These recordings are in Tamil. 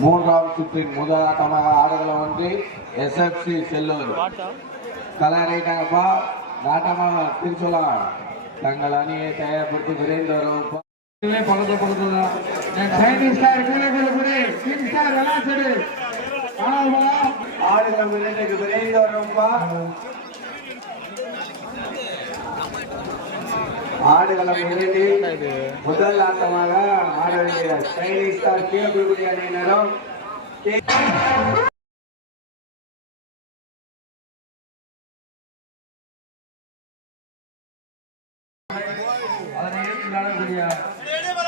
மூன்றாம் சுற்றின் முதல் ஆட்டமாக ஆடுகள எஸ்எஃப்சி செல்லூர். பாட்டா நாட்டமாக திருச்சொல்லாம் தங்கள் அணியை தயார்படுத்தி விரைந்து வரும் பழக்க பழக்கம் ஆடுகளம் இரண்டுக்கு விரைந்து வரும்ப்பா ஆடுகளம் இரண்டில் முதல் ஆட்டமாக ஆட வேண்டிய சைனீஸ் ஸ்டார் கீழக்குடி அணியினரும் கே- அதனை ஏற்று நடக்கூடிய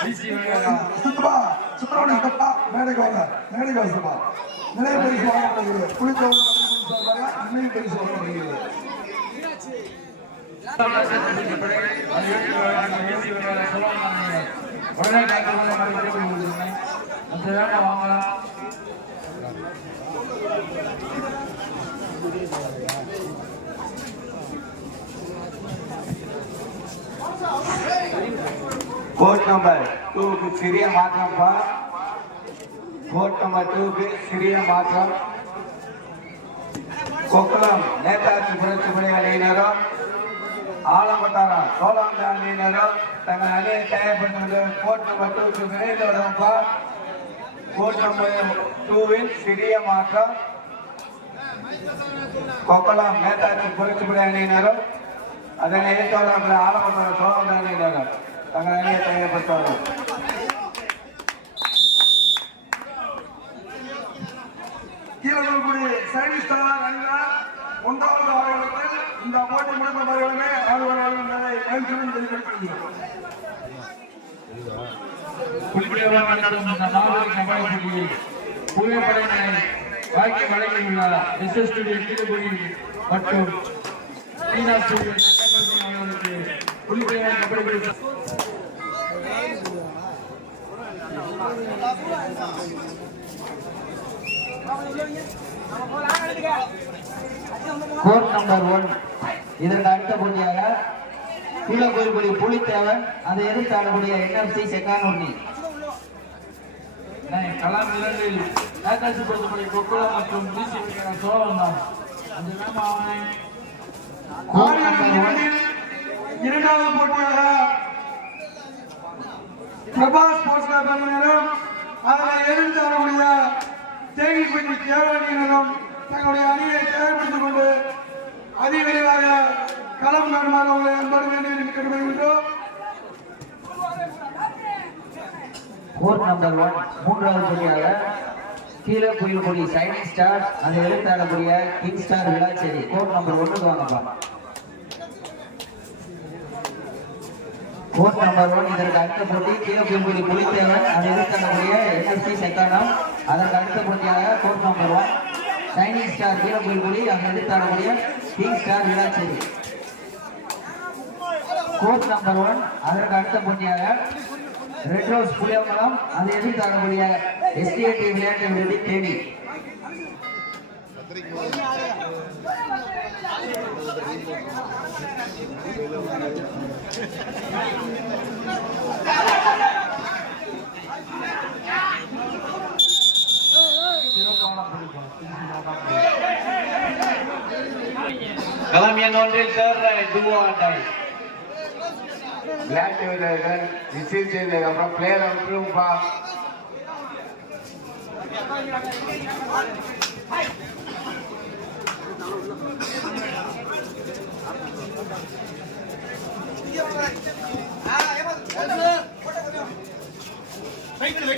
பிசி விவேகம் சுத்தமா சுப்பிரமணிய கப்பா வாங்க மேடைக்கு வாங்க சுத்தமா நினைவு பரிசு வழங்கப்படுகிறது புலித்தோடு நினைவு பரிசு வழங்கப்படுகிறது கோட் நம்பர் டூக்கு சிறிய மாற்றம்ப்பா கோட் நம்பர் டூக்கு சிறிய மாற்றம் கொக்குளம் சோழாம் தாண்டியினரும் தங்கள் அணியை தயார்படுத்த கோட் நம்பர் டூக்கு விரைந்து வரும்ப்பா கோட் நம்பர் டூவில் சிறிய மாற்றம். கொக்குளம் நேதாஜி புரட்சி படை அணியினரும் அதனை எதிர்த்து ஆலம்பட்டாரம் சோழாம் தாண்டியினரும் தங்கள் அணியை தயார்படுத்துவார்கள் கீழக்குடி சைனீஸ் ஸ்டார் அணியினர் ஒன்றாவது ஆடுகளத்தில் இந்த போட்டி முடிந்த பிறகுமே ஆடுவார்கள் என்பதை தெரிவிக்கப்படுகிறது. இந்த போட்டியில் வாக்கி எஸ் எஸ் ஸ்டுடியோ கீழக்குடி மற்றும் சீனா ஸ்டுடியோ சட்டமன்ற அவர்களுக்கு புலித்தேவன் கபடி போட்டி கோர்ட் நம்பர் ஒன் இதற்கு அடுத்த போட்டியாக கீழக்கோயில்படி புலித்தேவன் அதை எதிர்த்து ஆடக்கூடிய என்எஃப்சி செக்கானூர்னி கலாம் இரண்டில் நேதாஜி பொறுத்தப்படி கொக்குளம் மற்றும் பிசி சோழம் தான். அந்த நாம அவனை? ஆடுகளம் நம்பர் ஒன் இரண்டாவது போட்டியாக பிரபாஸ் ஸ்போர்ட்ஸ் கிளப் அணியினரும் அதனை எதிர்த்து வரக்கூடிய தேங்கிப்பட்டி தேவணியினரும் தங்களுடைய அணியை தயார்படுத்திக் கொண்டு அதிவிரைவாக களம் காரணமாக உங்களை அன்போடு வேண்டி கேட்டுக்கொள்கின்றோம் கோர்ட் நம்பர் ஒன் மூன்றாவது போட்டியாக கீழே குயில்குடி சைனிங் ஸ்டார் அந்த எழுத்தாடக்கூடிய king star Vilacheri. Court number ஒன்றுக்கு வாங்கப்பா. கோர்ட் நம்பர் ஒன் இதற்கு அடுத்த போட்டி கீழே குயில்குடி புலித்தேவன் அந்த எதிர்த்து எஸ்எஸ்சி செக்கானம் அதற்கு அடுத்த போட்டியாக court number one shining star கீழே குயில்குடி அதை எதிர்த்து ஆடக்கூடிய king star Vilacheri court number one அதற்கு அடுத்த போட்டியாக ரெட் ரோஸ் புளியமலம் அதை எதிர்த்து ஆடக்கூடிய எஸ்டிஏடி விளையாட்டு விருது தேனி. களம் எண் ஒன்றில் டுவோ ஆட்டை விளையாட்டு வீரர்கள் ரிசீவ் செய்ததுக்கு அப்புறம் பிளேயர் விட்டுருப்பா கலாம்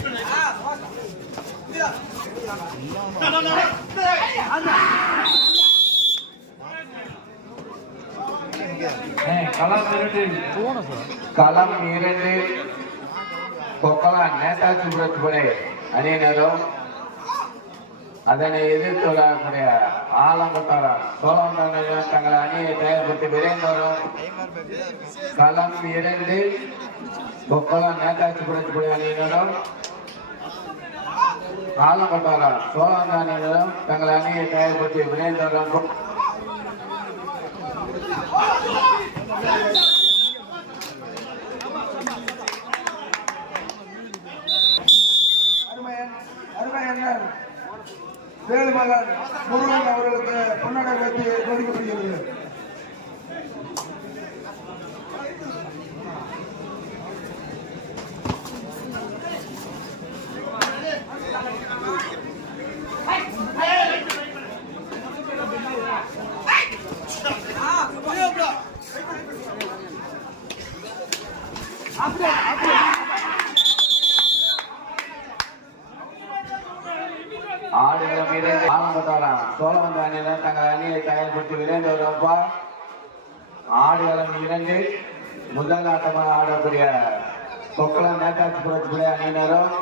இரண்டில் களம் இரண்டு. கொக்கலா நேதாஜி புரட்சிபடை அணியினரும் அதனை எதிர்த்து விளையாடக்கூடிய ஆலம்பட்டாரா சோழந்தனர் தங்கள் அணியை தயார்படுத்தி விரைந்து வரும் களம் இரண்டு. கொக்கலா நேதாஜி புரட்சிபடை அணியினரும் ஆலம்பட்டாரா சோழந்த தங்கள் அணியை தயார்படுத்தி விரைந்து வேலுமகன் முருகன் அவர்களுக்கு பொன்னடை வைத்து கொடுக்கப்படுகிறது ஆடுகளம் இரண்டு ஆலம்பட்டாராம் சோழவந்த அணியினர் தங்கள் அணியை தயார்படுத்தி விளையாண்டு வருவப்பா ஆடுகளம் இரண்டு முதல் ஆட்டமாக ஆடக்கூடிய கொக்கலம் நேதாஜி அணியினரும்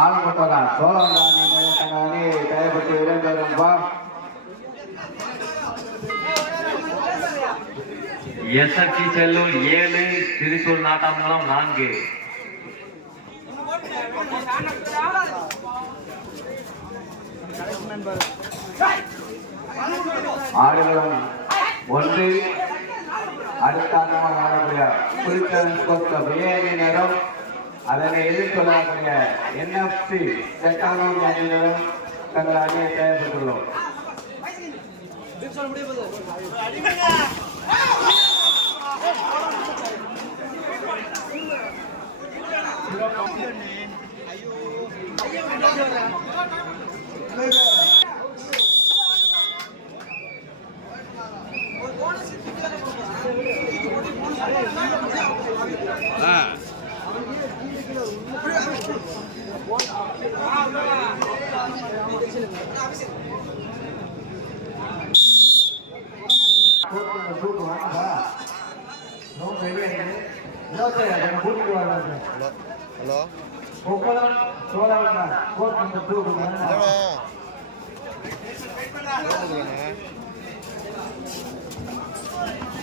ஆலம்பட்டாராம் சோழவந்த அணியினரும் எஸ்எஸ்சி ஏழு திருச்சூர் நாட்டாமங்கலம் நான்கு ஆடுகளம் ஒன்று. அடுத்தாண்டமாக ஆட்டமாக ஆடக்கூடிய குறித்த அணியினரும் அதனை எதிர்கொள்ளக்கூடிய என்எஃப்சி செட்டானோமி அணியினரும் தங்கள் அணியை தேவைப்பட்டுள்ளோம் ஐயோ hello கொக்கலம் Cholavandan court number two என்னண்ணா என்ன நினைக்கிறேன் நீங்க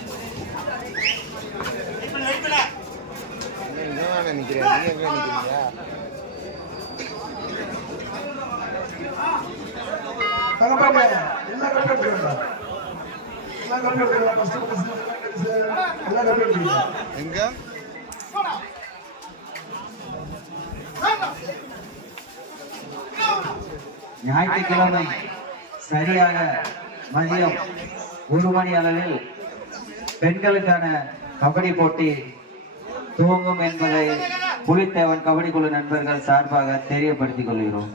எங்க ஞாயிற்றுக்கிழமை சரியாக மதியம் ஒரு மணி அளவில் பெண்களுக்கான கபடி போட்டி துவங்கும் என்பதை புலித்தேவன் கபடி குழு நண்பர்கள் சார்பாக தெரியப்படுத்திக் கொள்கிறோம்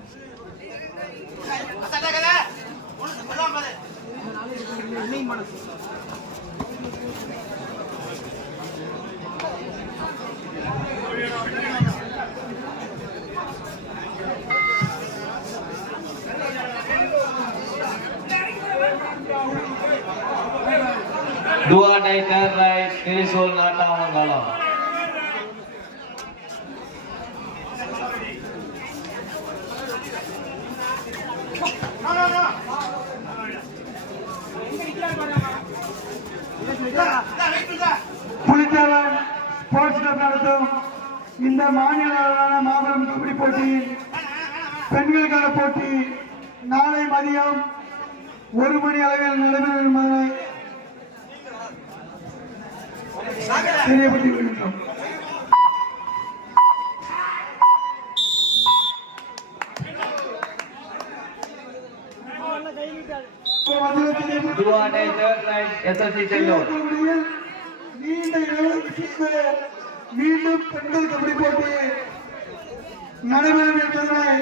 டூஆர் டை தேர் ரைட் திருச்சூர் நாட்டாமங்கலம் புலித்தேவன் ஸ்போர்ட்ஸ் கிளப் நடத்தும் இந்த மாநில அளவிலான மாபெரும் கபடி போட்டியில் பெண்களுக்கான போட்டி நாளை மதியம் ஒரு மணி அளவில் நடைபெறும் என்பதனை தெரியப்படுத்திக் கொள்கின்றோம். நீண்ட மீண்டும் பெண்கள் கபடி போட்டி? நடைபெறும் என்பதனை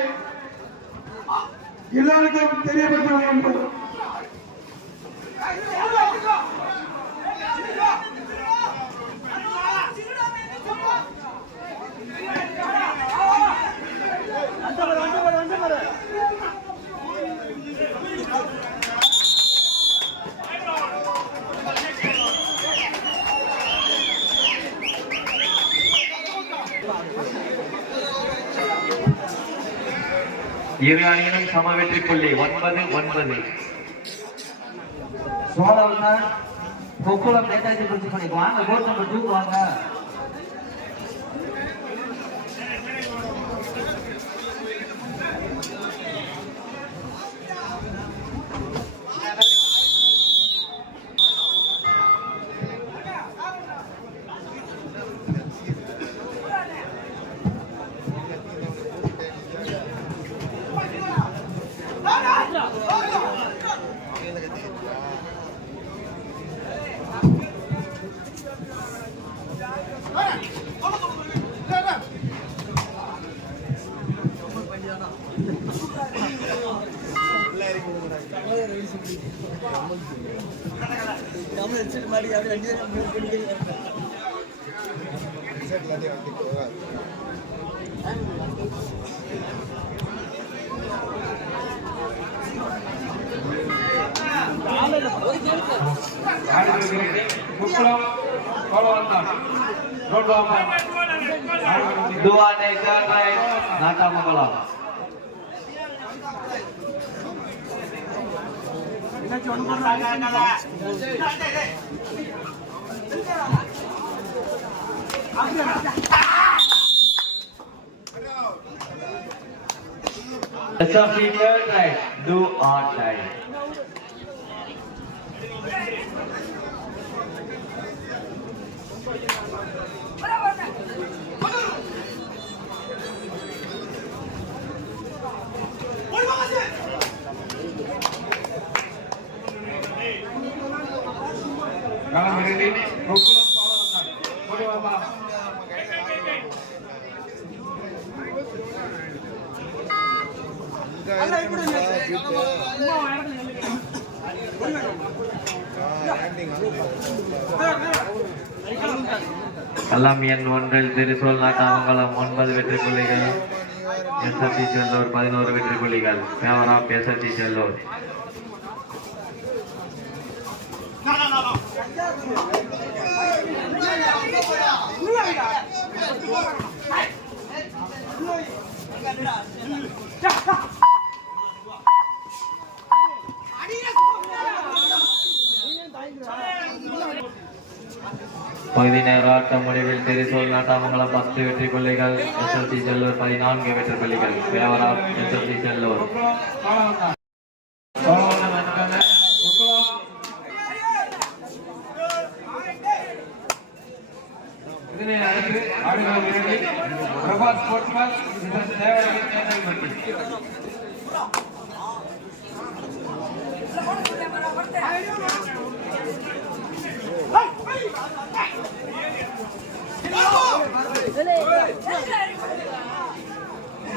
எல்லாருக்கும் தெரியப்படுத்த வேண்டும் இரு அணியிலும் சம வெற்றி புள்ளி ஒன்பது. ஒன்பது சோழவந்தான் கொக்குளம் நேதாஜி குறிச்சு பண்ணிக்கு வாங்க கோர்ட் நம்பர் டூ வாங்க. ஆடுகிறது Mukkulam கோலவந்தான் road வாம்பம் Dua Nega naik Nata Mangalam. SFC third right, do or die. களம் எண் ஒன்றில் திருசூல் நாட்டாமங்கலம் ஒன்பது வெற்றி புள்ளிகள். எஸ்எஸ்சி செல்லூர் பதினோரு வெற்றி புள்ளிகள். Camera SSC Sellur. பகுதி நேர ஆட்ட முடிவில் திருசூல் நாட்டாமங்கலம் பத்து வெற்றி புள்ளிகள் எஸ்எல்சி செல்லூர் பதினான்கு வெற்றி புள்ளிகள் ஃபேவர் ஆஃப் செல்லூர்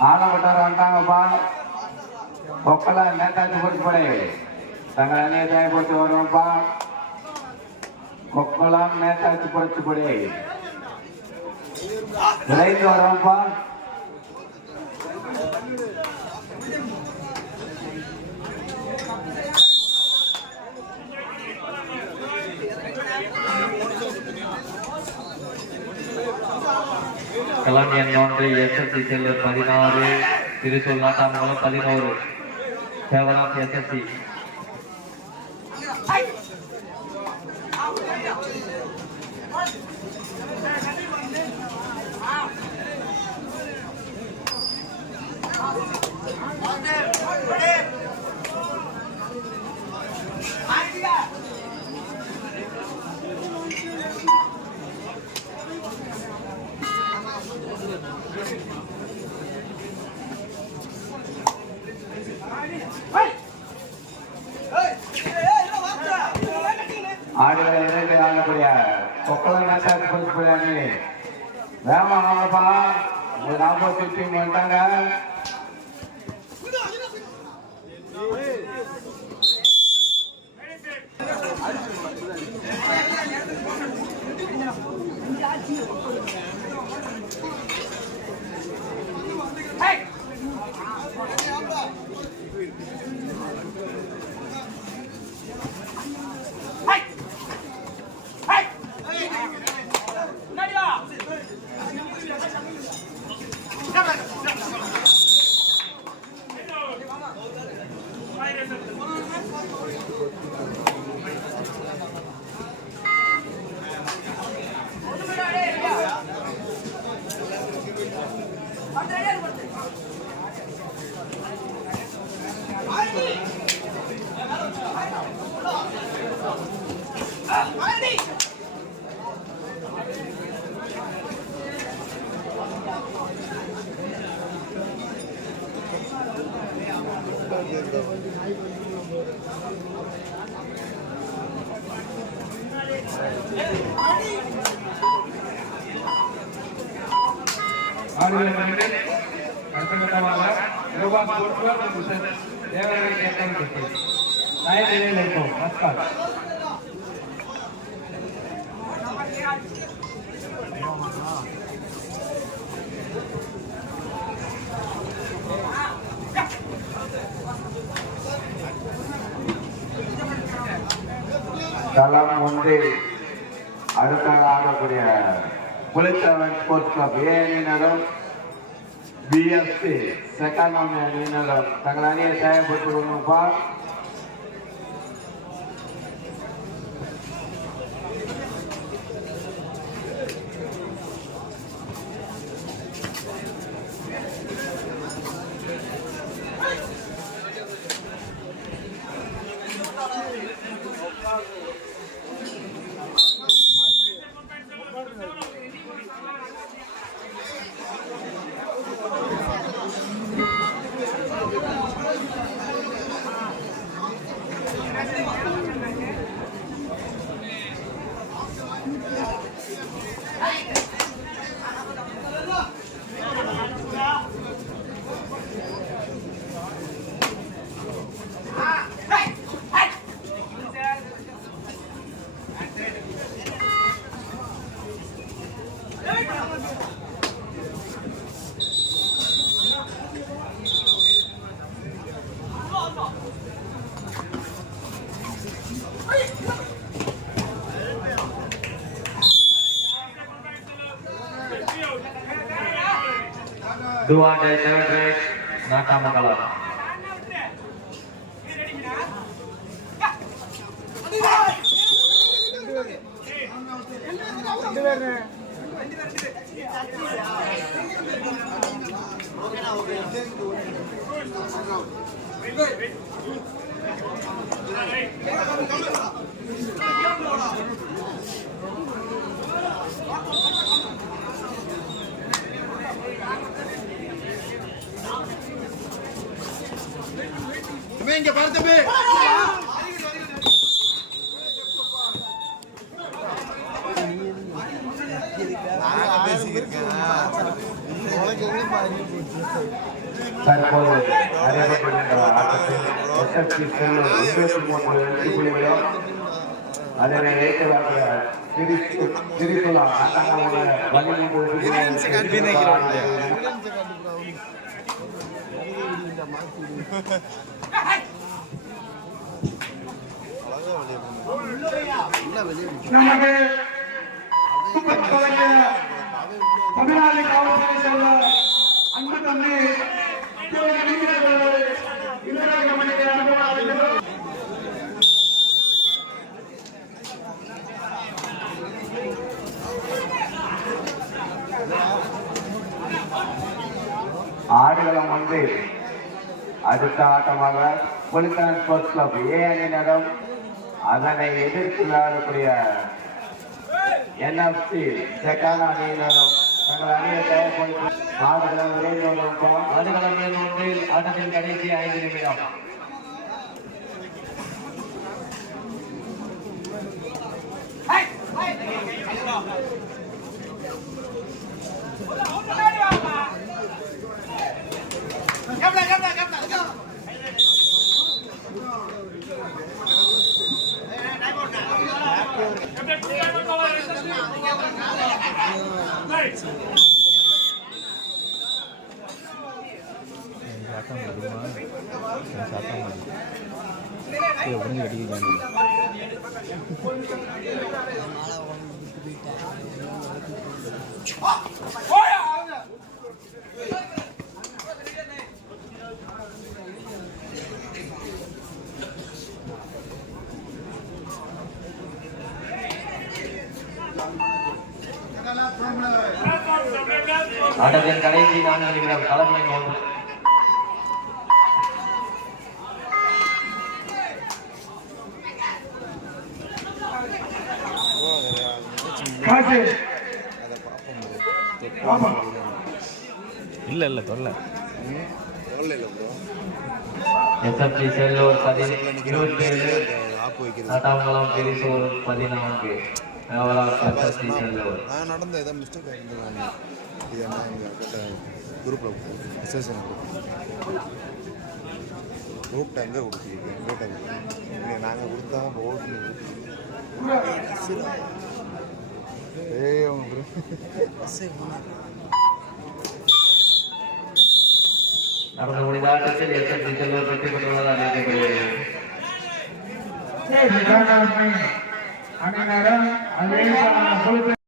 ஆலப்பட்டார் வந்துட்டாங்கப்பா. கொக்கெல்லாம் நேதாஜி பொறுத்து போடு. தங்கள் அணியை தயப்படுத்தி வருவோம்ப்பா. கொக்கலாம் நேதாஜி பொறுத்து போடு விரைந்து வரோம்ப்பா களம் எண் ஒன்றில் எஸ்எஸ்சி செல்லூர் பதினாறு திருசூல் நாட்டாமங்கலம் பதினோரு. சேவராம் எஸ்எஸ்சி அடுத்த யோகாஸ் போட்டுவார் மற்றும் தேவரை கேட்டவர்கள் நயன் நிலையில் ஒன்றில் ஆடக்கூடிய Pulithevan sports club PSC second அணியினரும் தங்கள் அணியை தயார்படுத்திக் கொள்ளுங்கப்பா dua dari CWP Nakamakalan. Nakamakalan. Nakamangala. இங்க பார்த்தமே தற்போது ஆட்டத்தில் அதனை திரிசுலா கலைஞர் தமிழ்நாடு காவல்துறை சேர்ந்த அன்பு தம்பி இந்திரா கம்பெனிக்கு ஆடுகளம் வந்து அடுத்த ஆட்டமாக புலித்தான் ஸ்போர்ட்ஸ் கிளப் ஏ அணியினரும் அதனை எதிர்த்து விளையாடக்கூடிய என்எஃப்சி செகான அணியினரும் தங்கள் அணியை தயார்படுத்தி ஆடுகளம் விரைந்து வந்திருக்கோம். ஆடுகளம் ஒன்றில் ஆட்டத்தின் கடைசி ஐந்து நிமிடம். ஆட்டத்தின் கடைசி நான்கு நிமிடம் களம் எண் ஒன்று காசு ஆமா. இல்ல இல்ல தொல்ல. எவ்வளோ இல்லை ப்ரோ எஸ்எஃப்சி செல்லூர் பதி இருபத்தி ஏழு ஆப்பு வைக்கிறது. நாட்டாமங்கலம் பெரிசூர் பதினான்கு. செல்லூர். நான் நடந்த ஏதாவது மிஸ்டேக் இது என்ன இங்கே கேட்ட குரூப்பில் குரூப் கொடுத்துருக்கு நாங்கள் கொடுத்தா ஓட்டு ஏய் அவங்க வெற்றி பெற்றுள்ளதாக அறிவிக்கப்படுகிறது அதே